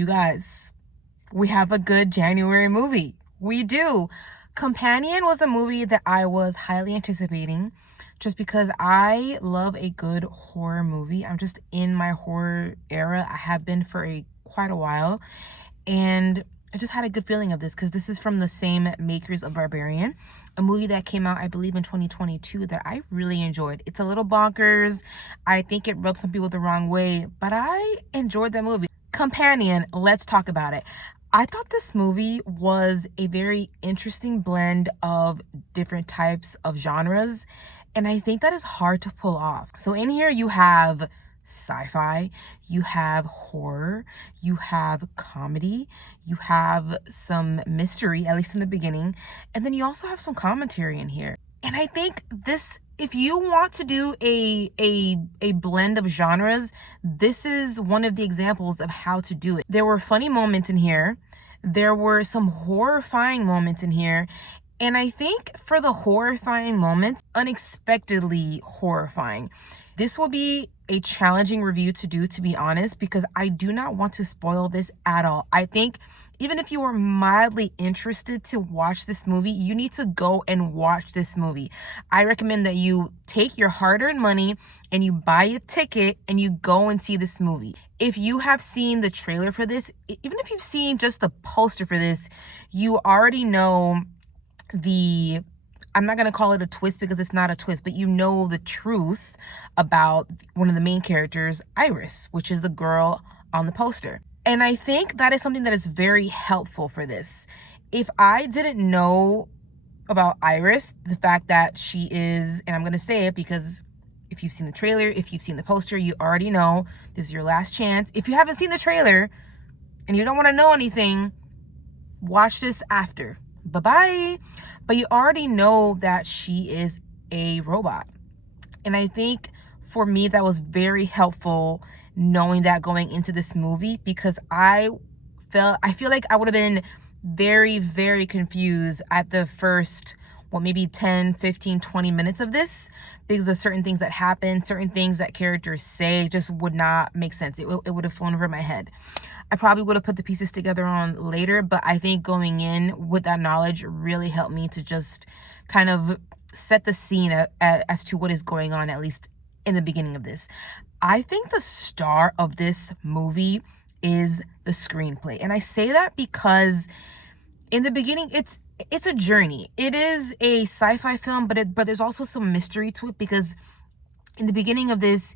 You guys, we have a good January movie. We do. Companion was a movie that I was highly anticipating just because I love a good horror movie. I'm just in my horror era. I have been for quite a while. And I just had a good feeling of this because this is from the same makers of Barbarian, a movie that came out, I believe, in 2022 that I really enjoyed. It's a little bonkers. I think it rubbed some people the wrong way, but I enjoyed that movie. Companion, let's talk about it. I thought this movie was a very interesting blend of different types of genres, and I think that is hard to pull off. So in here you have sci-fi, you have horror, you have comedy, you have some mystery, at least in the beginning, and then you also have some commentary in here. And I think this, if you want to do a blend of genres, this is one of the examples of how to do it. There were funny moments in here. There were some horrifying moments in here. And I think for the horrifying moments, unexpectedly horrifying. This will be a challenging review to do, to be honest, because I do not want to spoil this at all. I think even if you are mildly interested to watch this movie, you need to go and watch this movie. I recommend that you take your hard-earned money and you buy a ticket and you go and see this movie. If you have seen the trailer for this, even if you've seen just the poster for this, you already know I'm not going to call it a twist because it's not a twist, but you know the truth about one of the main characters, Iris, which is the girl on the poster. And I think that is something that is very helpful for this. If I didn't know about Iris, the fact that she is, and I'm going to say it because if you've seen the trailer, if you've seen the poster, you already know this is your last chance. If you haven't seen the trailer and you don't want to know anything, watch this after. Bye-bye. But you already know that she is a robot. And I think for me, that was very helpful knowing that going into this movie, because I feel like I would have been very, very confused at the first, maybe 10, 15, 20 minutes of this, because of certain things that happen, certain things that characters say just would not make sense. It would have flown over my head. I probably would have put the pieces together on later, but I think going in with that knowledge really helped me to just kind of set the scene as to what is going on, at least in the beginning of this. I think the star of this movie is the screenplay. And I say that because in the beginning, it's a journey. It is a sci-fi film, but there's also some mystery to it, because in the beginning of this,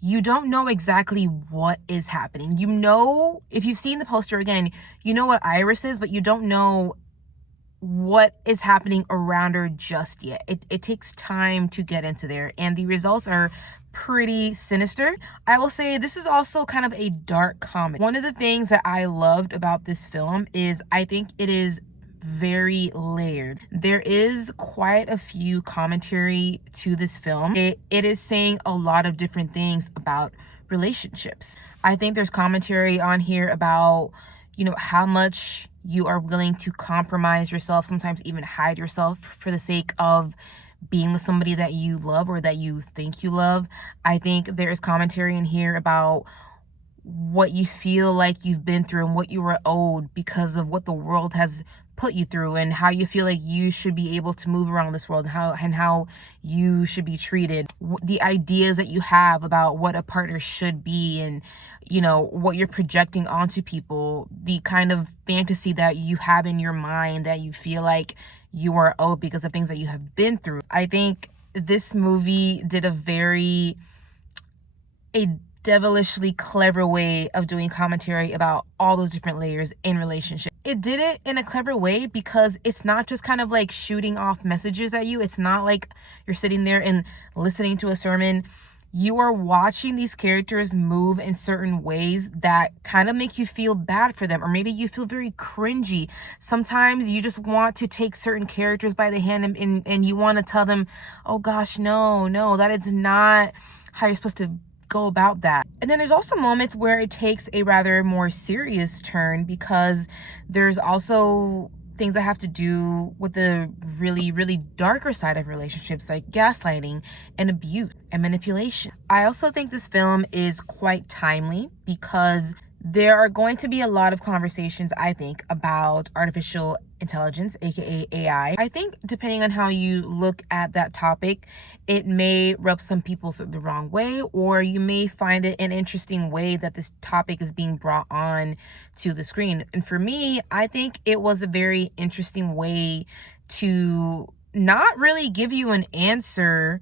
you don't know exactly what is happening. You know, if you've seen the poster again, you know what Iris is, but you don't know what is happening around her just yet. It takes time to get into there, and the results are pretty sinister. I will say this is also kind of a dark comedy. One of the things that I loved about this film is I think it is very layered. There is quite a few commentary to this film. It is saying a lot of different things about relationships. I think there's commentary on here about, how much you are willing to compromise yourself, sometimes even hide yourself for the sake of being with somebody that you love or that you think you love. I think there is commentary in here about what you feel like you've been through and what you were owed because of what the world has put you through, and how you feel like you should be able to move around this world, and how you should be treated, the ideas that you have about what a partner should be, and what you're projecting onto people, the kind of fantasy that you have in your mind that you feel like you are owed because of things that you have been through. I think this movie did a devilishly clever way of doing commentary about all those different layers in relationship. It did it in a clever way because it's not just kind of like shooting off messages at you. It's not like you're sitting there and listening to a sermon. You are watching these characters move in certain ways that kind of make you feel bad for them, or maybe you feel very cringy. Sometimes you just want to take certain characters by the hand and you want to tell them, oh gosh, no, that is not how you're supposed to go about that. And then there's also moments where it takes a rather more serious turn, because there's also things that have to do with the really, really darker side of relationships, like gaslighting and abuse and manipulation. I also think this film is quite timely because There are going to be a lot of conversations, I think, about artificial intelligence, aka AI. I think depending on how you look at that topic, it may rub some people the wrong way, or you may find it an interesting way that this topic is being brought on to the screen. And for me, I think it was a very interesting way to not really give you an answer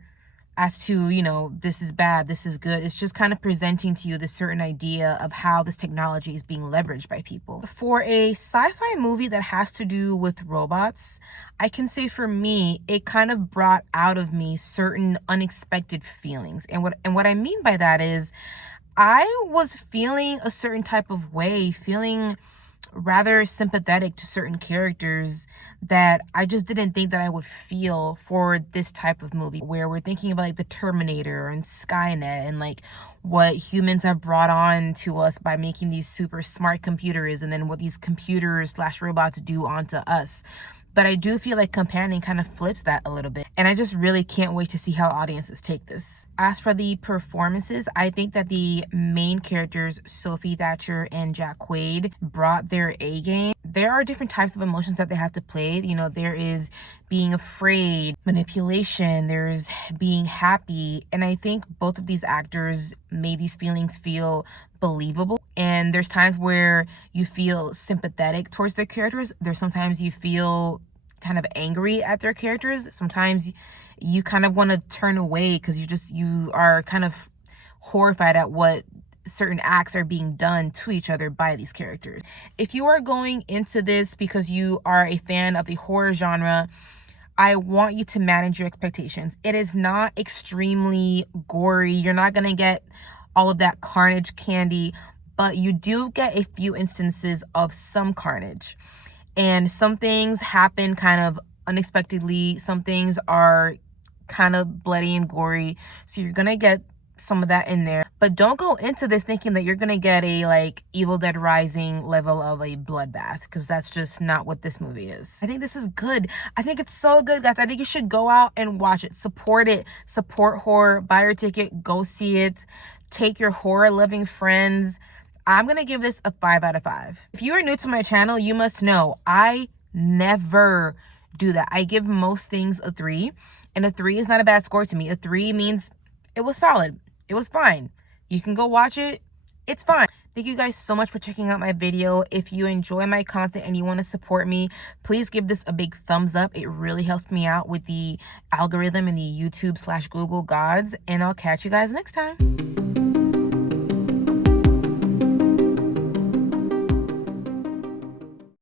as to, this is bad, this is good. It's just kind of presenting to you the certain idea of how this technology is being leveraged by people. For a sci-fi movie that has to do with robots, I can say for me, it kind of brought out of me certain unexpected feelings. And what I mean by that is I was feeling a certain type of way, feeling rather sympathetic to certain characters that I just didn't think that I would feel for this type of movie, where we're thinking about like the Terminator and Skynet and like what humans have brought on to us by making these super smart computers, and then what these computers slash robots do onto us. But I do feel like Companion kind of flips that a little bit. And I just really can't wait to see how audiences take this. As for the performances, I think that the main characters, Sophie Thatcher and Jack Quaid, brought their A game. There are different types of emotions that they have to play. There is being afraid, manipulation, there's being happy. And I think both of these actors made these feelings feel believable. And there's times where you feel sympathetic towards their characters. There's sometimes you feel kind of angry at their characters. Sometimes you kind of want to turn away because you are kind of horrified at what certain acts are being done to each other by these characters. If you are going into this because you are a fan of the horror genre, I want you to manage your expectations. It is not extremely gory. You're not going to get all of that carnage candy, but you do get a few instances of some carnage. And some things happen kind of unexpectedly. Some things are kind of bloody and gory. So you're going to get some of that in there. But don't go into this thinking that you're going to get a like Evil Dead Rising level of a bloodbath, because that's just not what this movie is. I think this is good. I think it's so good, guys. I think you should go out and watch it. Support it. Support horror. Buy your ticket. Go see it. Take your horror loving friends. I'm going to give this a 5 out of 5. If you are new to my channel, you must know I never do that. I give most things a 3, and a 3 is not a bad score to me. A 3 means it was solid. It was fine. You can go watch it. It's fine. Thank you guys so much for checking out my video. If you enjoy my content and you want to support me, please give this a big thumbs up. It really helps me out with the algorithm and the YouTube/Google gods. And I'll catch you guys next time.